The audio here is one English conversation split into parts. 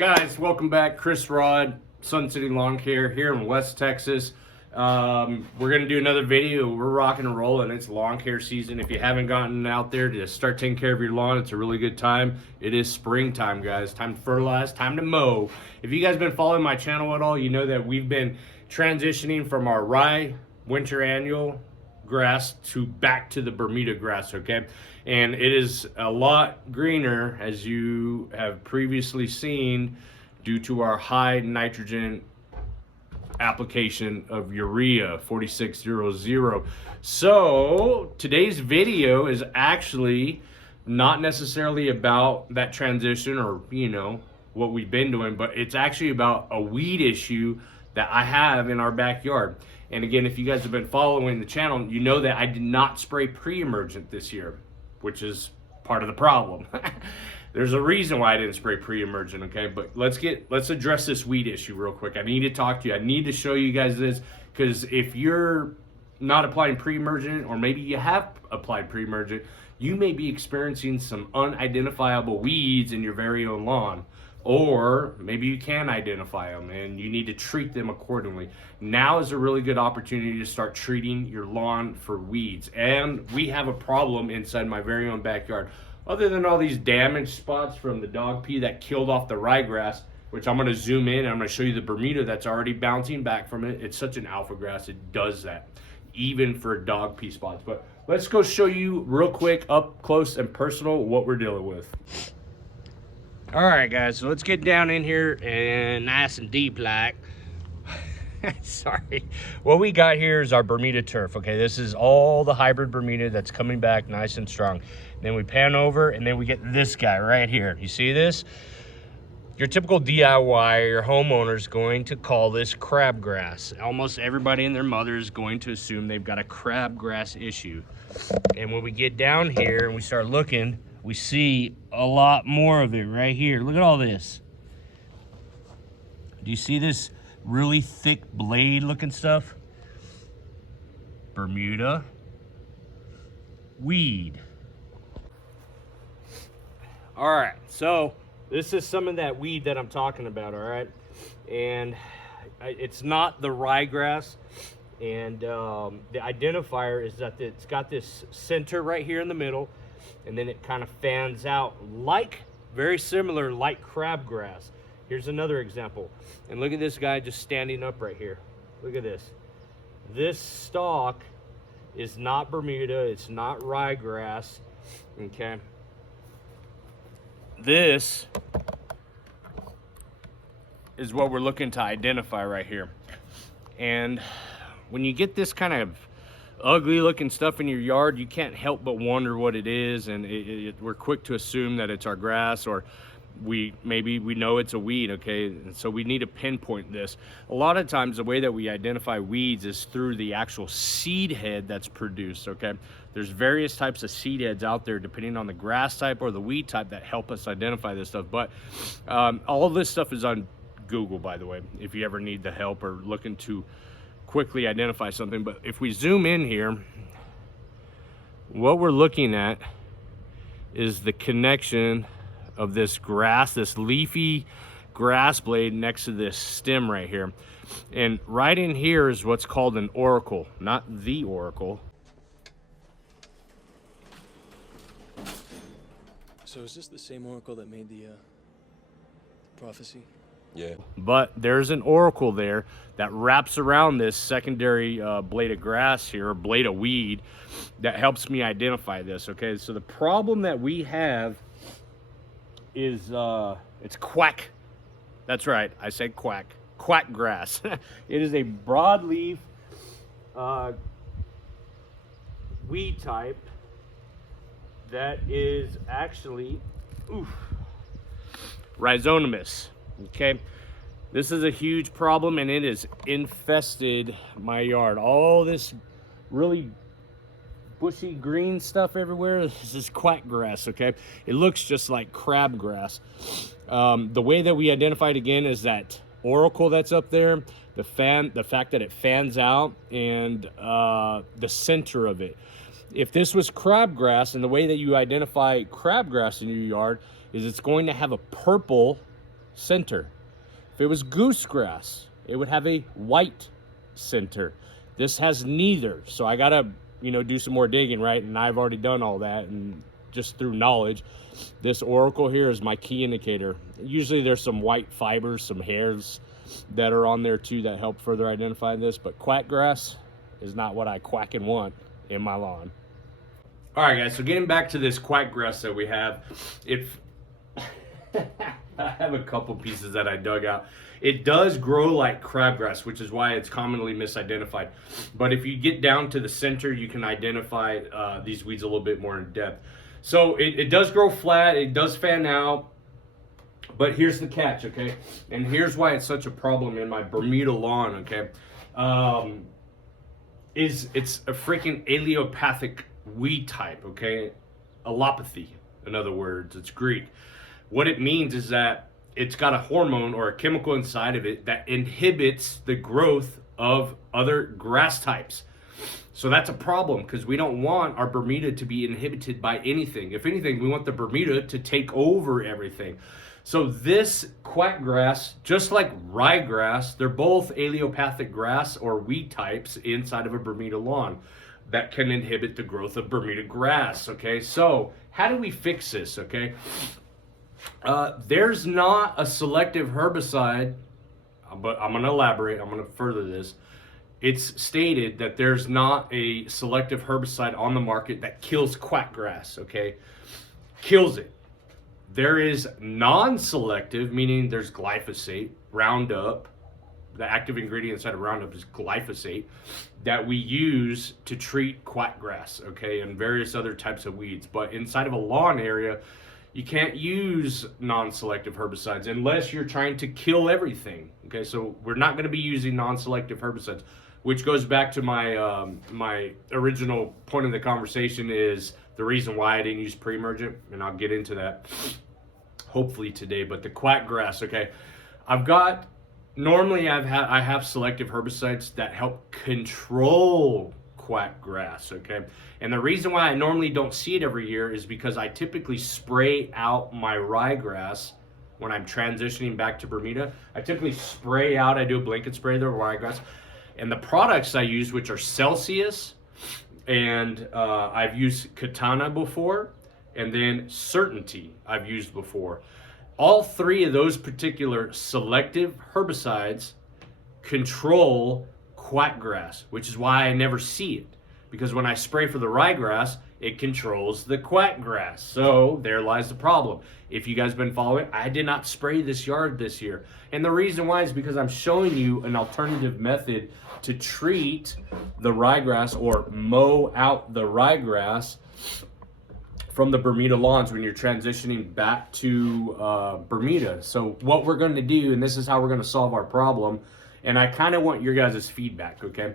Guys, welcome back. Chris Rod, Sun City Lawn Care here in West Texas. We're going to do another video. We're rocking and rolling. It's lawn care season. If you haven't gotten out there to start taking care of your lawn, it's a really good time. It is springtime, guys. Time to fertilize, time to mow. If you guys been following my channel at all, you know that we've been transitioning from our rye winter annual grass to back to the Bermuda grass, okay? And it is a lot greener, as you have previously seen, due to our high nitrogen application of urea 4600. So today's video is actually not necessarily about that transition or what we've been doing, but it's actually about a weed issue that I have in our backyard. And again, if you guys have been following the channel, you know that I did not spray pre-emergent this year, which is part of the problem. There's a reason why I didn't spray pre-emergent, okay? But let's address this weed issue real quick. I need to talk to you. I need to show you guys this, because if you're not applying pre-emergent, or maybe you have applied pre-emergent, you may be experiencing some unidentifiable weeds in your very own lawn. Or maybe you can identify them and you need to treat them accordingly. Now is a really good opportunity to start treating your lawn for weeds. And we have a problem inside my very own backyard. Other than all these damaged spots from the dog pee that killed off the ryegrass, which I'm going to zoom in and I'm going to show you the Bermuda that's already bouncing back from it. It's such an alpha grass, it does that, even for dog pee spots. But let's go show you real quick, up close and personal, what we're dealing with. All right, guys, so let's get down in here and nice and deep like. Sorry. What we got here is our Bermuda turf, okay? This is all the hybrid Bermuda that's coming back nice and strong. Then we pan over and then we get this guy right here. You see this? Your typical DIY, your homeowner is going to call this crabgrass. Almost everybody and their mother is going to assume they've got a crabgrass issue. And when we get down here and we start looking, we see a lot more of it right here. Look at all this. Do you see this really thick blade looking stuff? Bermuda weed. All right, so this is some of that weed that I'm talking about, all right? And it's not the ryegrass. And the identifier is that it's got this center right here in the middle, and then it kind of fans out very similar like crabgrass. Here's another example. And look at this guy just standing up right here. Look at this. This stalk is not Bermuda, it's not ryegrass, okay? This is what we're looking to identify right here. And when you get this kind of ugly looking stuff in your yard, you can't help but wonder what it is, and we're quick to assume that it's our grass, or maybe we know it's a weed, okay? And so we need to pinpoint this. A lot of times the way that we identify weeds is through the actual seed head that's produced, okay? There's various types of seed heads out there depending on the grass type or the weed type that help us identify this stuff. But all of this stuff is on Google, by the way, if you ever need the help or looking to quickly identify something. But if we zoom in here, what we're looking at is the connection of this grass, this leafy grass blade next to this stem right here. And right in here is what's called an auricle, not the auricle. So is this the same oracle that made the prophecy? Yeah. But there's an auricle there that wraps around this secondary blade of grass here, or blade of weed, that helps me identify this, okay? So the problem that we have is it's quack. That's right, I said quack. Quack-grass. It is a broadleaf weed type that is actually rhizonomous. Okay, this is a huge problem, and it has infested my yard. All this really bushy green stuff everywhere, this is quack-grass, okay? It looks just like crabgrass. The way that we identify it again is that auricle that's up there, the fact that it fans out, and the center of it. If this was crabgrass, and the way that you identify crabgrass in your yard is it's going to have a purple center. If it was goosegrass, it would have a white center. This has neither. So I gotta, do some more digging, right? And I've already done all that, and just through knowledge, this oracle here is my key indicator. Usually there's some white fibers, some hairs that are on there too that help further identify this, but quack-grass is not what I quack and want in my lawn. All right, guys, so getting back to this quack-grass that we have, I have a couple pieces that I dug out. It does grow like crabgrass, which is why it's commonly misidentified. But if you get down to the center, you can identify these weeds a little bit more in depth. So it does grow flat, it does fan out, but here's the catch, okay? And here's why it's such a problem in my Bermuda lawn, okay? It's a freaking allelopathic weed type, okay? Allopathy, in other words, it's Greek. What it means is that it's got a hormone or a chemical inside of it that inhibits the growth of other grass types. So that's a problem, because we don't want our Bermuda to be inhibited by anything. If anything, we want the Bermuda to take over everything. So this quack-grass, just like ryegrass, they're both allelopathic grass or weed types inside of a Bermuda lawn that can inhibit the growth of Bermuda grass, okay? So how do we fix this, okay? There's not a selective herbicide, but I'm going to elaborate. I'm going to further this. It's stated that there's not a selective herbicide on the market that kills quack-grass, okay? Kills it. There is non-selective, meaning there's glyphosate, Roundup. The active ingredient inside of Roundup is glyphosate that we use to treat quack-grass, okay, and various other types of weeds. But inside of a lawn area, you can't use non-selective herbicides unless you're trying to kill everything. Okay, so we're not going to be using non-selective herbicides, which goes back to my my original point of the conversation, is the reason why I didn't use pre-emergent, and I'll get into that hopefully today. But the quack-grass, okay, normally I have selective herbicides that help control quack-grass, okay? And the reason why I normally don't see it every year is because I typically spray out my ryegrass when I'm transitioning back to Bermuda. I typically spray out, I do a blanket spray of the ryegrass. And the products I use, which are Celsius, and I've used Katana before, and then Certainty I've used before. All three of those particular selective herbicides control quack-grass, which is why I never see it. Because when I spray for the ryegrass, it controls the quack-grass. So there lies the problem. If you guys been following, I did not spray this yard this year. And the reason why is because I'm showing you an alternative method to treat the ryegrass or mow out the ryegrass from the Bermuda lawns when you're transitioning back to Bermuda. So what we're going to do, and this is how we're going to solve our problem, and I kind of want your guys' feedback, okay?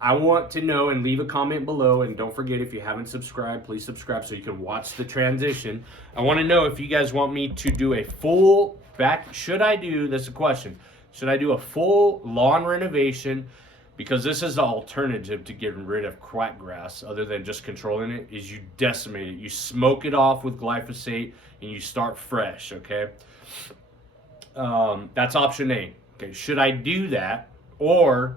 I want to know, and leave a comment below, and don't forget, if you haven't subscribed, please subscribe so you can watch the transition. I want to know if you guys want me to do a full should I do a full lawn renovation? Because this is the alternative to getting rid of quack-grass, other than just controlling it, is you decimate it. You smoke it off with glyphosate and you start fresh, okay? That's option A. Okay, should I do that, or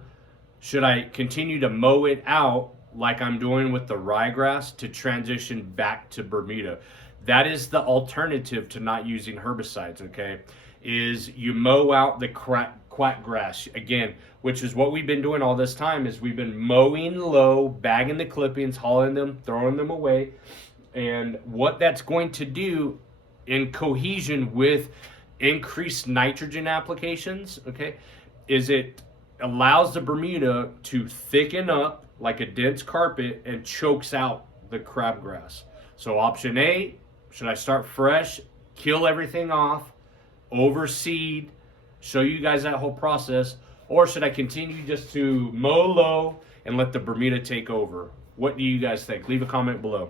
should I continue to mow it out like I'm doing with the ryegrass to transition back to Bermuda? That is the alternative to not using herbicides, okay? Is you mow out the quack-grass, again, which is what we've been doing all this time, is we've been mowing low, bagging the clippings, hauling them, throwing them away. And what that's going to do in cohesion with increased nitrogen applications, okay, is it allows the Bermuda to thicken up like a dense carpet and chokes out the crabgrass. So option A, should I start fresh, kill everything off, overseed, show you guys that whole process, or should I continue just to mow low and let the Bermuda take over? What do you guys think? Leave a comment below.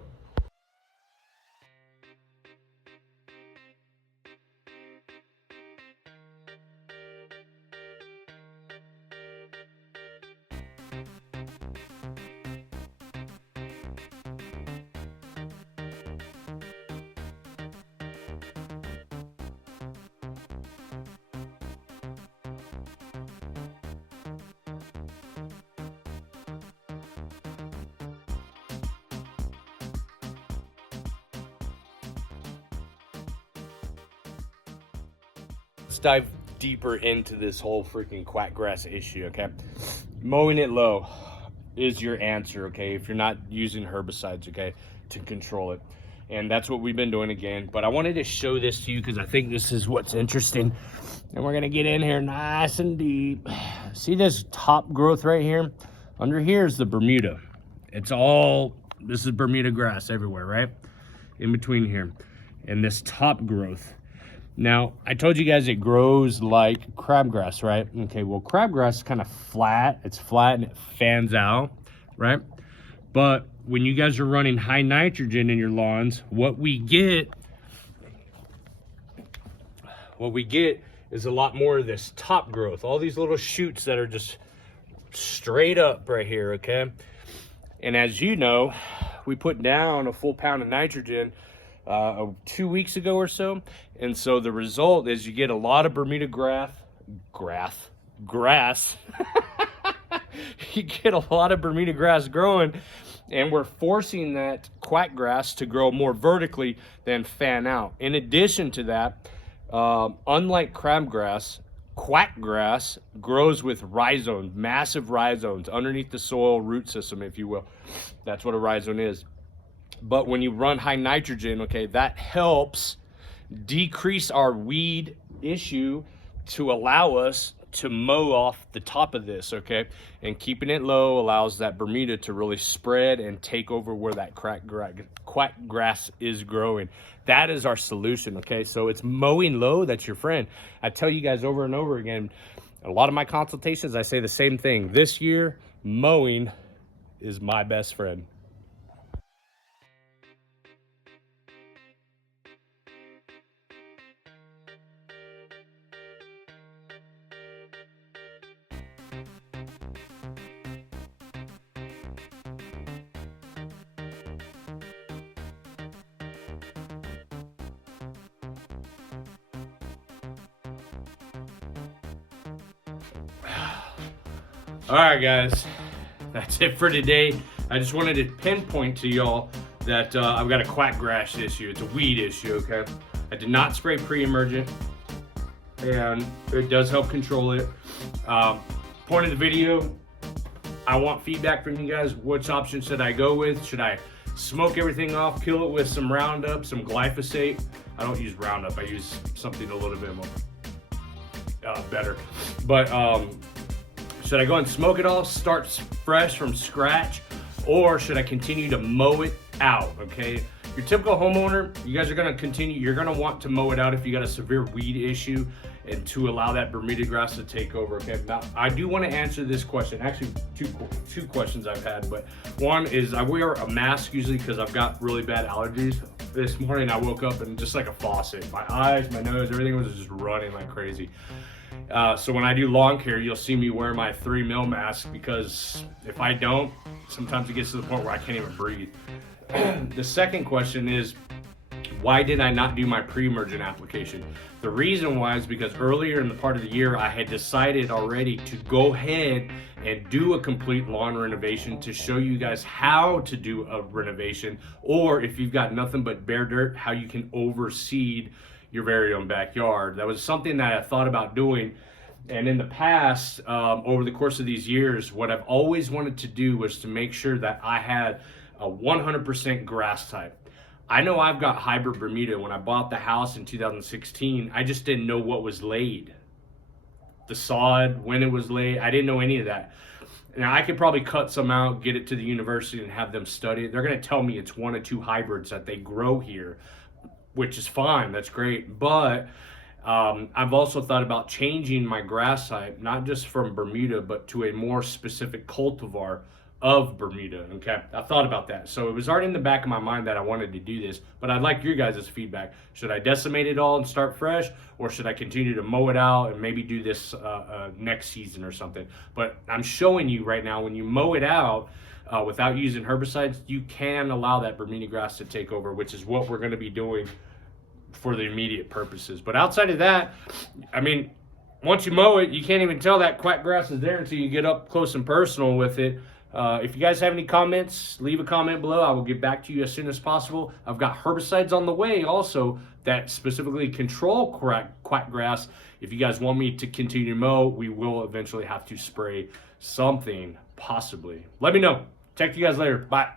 let's dive deeper into this whole freaking quackgrass issue, okay? Mowing it low is your answer, okay, if you're not using herbicides, okay, to control it. And that's what we've been doing again. But I wanted to show this to you because I think this is what's interesting. And we're gonna get in here nice and deep. See this top growth right here? Under here is the Bermuda. This is Bermuda grass everywhere, right? In between here. And this top growth. Now, I told you guys it grows like crabgrass, right? Okay, well, crabgrass is kind of flat. It's flat and it fans out, right? But when you guys are running high nitrogen in your lawns, what we get is a lot more of this top growth. All these little shoots that are just straight up right here, okay? And as you know, we put down a full pound of nitrogen 2 weeks ago or so, and so the result is you get a lot of Bermuda grass. You get a lot of Bermuda grass growing, and we're forcing that quackgrass to grow more vertically than fan out. In addition to that, unlike crabgrass, quackgrass grows with rhizomes, massive rhizomes underneath the soil root system, if you will. That's what a rhizome is. But when you run high nitrogen, okay, that helps decrease our weed issue to allow us to mow off the top of this, okay? And keeping it low allows that Bermuda to really spread and take over where that quackgrass is growing. That is our solution, okay? So it's mowing low, that's your friend. I tell you guys over and over again, a lot of my consultations, I say the same thing. This year, mowing is my best friend. All right, guys, that's it for today. I just wanted to pinpoint to y'all that I've got a quackgrass issue. It's a weed issue, okay? I did not spray pre-emergent, and it does help control it. Point of the video, I want feedback from you guys. Which option should I go with? Should I smoke everything off, kill it with some Roundup, some glyphosate? I don't use Roundup, I use something a little bit more better. But should I go and smoke it all, start fresh from scratch, or should I continue to mow it out, okay? Your typical homeowner, you guys are gonna continue, you're gonna want to mow it out if you got a severe weed issue and to allow that Bermuda grass to take over, okay? Now, I do wanna answer this question, actually two questions I've had, but one is I wear a mask usually because I've got really bad allergies. This morning I woke up and just like a faucet, my eyes, my nose, everything was just running like crazy. So when I do lawn care, you'll see me wear my 3 mil mask because if I don't, sometimes it gets to the point where I can't even breathe. The second question is, why did I not do my pre-emergent application? The reason why is because earlier in the part of the year, I had decided already to go ahead and do a complete lawn renovation to show you guys how to do a renovation, or if you've got nothing but bare dirt, how you can overseed your very own backyard. That was something that I thought about doing. And in the past, over the course of these years, what I've always wanted to do was to make sure that I had a 100% grass type. I know I've got hybrid Bermuda. When I bought the house in 2016, I just didn't know what was laid. The sod, when it was laid, I didn't know any of that. Now I could probably cut some out, get it to the university and have them study it. They're gonna tell me it's 1 or 2 hybrids that they grow here, which is fine, that's great. But I've also thought about changing my grass type, not just from Bermuda, but to a more specific cultivar of Bermuda, okay? I thought about that. So it was already in the back of my mind that I wanted to do this, but I'd like your guys' feedback. Should I decimate it all and start fresh, or should I continue to mow it out and maybe do this next season or something? But I'm showing you right now, when you mow it out, without using herbicides, you can allow that Bermuda grass to take over, which is what we're gonna be doing for the immediate purposes. But outside of that, I mean, once you mow it, you can't even tell that quackgrass is there until you get up close and personal with it. If you guys have any comments, leave a comment below. I will get back to you as soon as possible. I've got herbicides on the way also that specifically control quack-grass. If you guys want me to continue to mow, we will eventually have to spray something, possibly. Let me know. Check you guys later. Bye.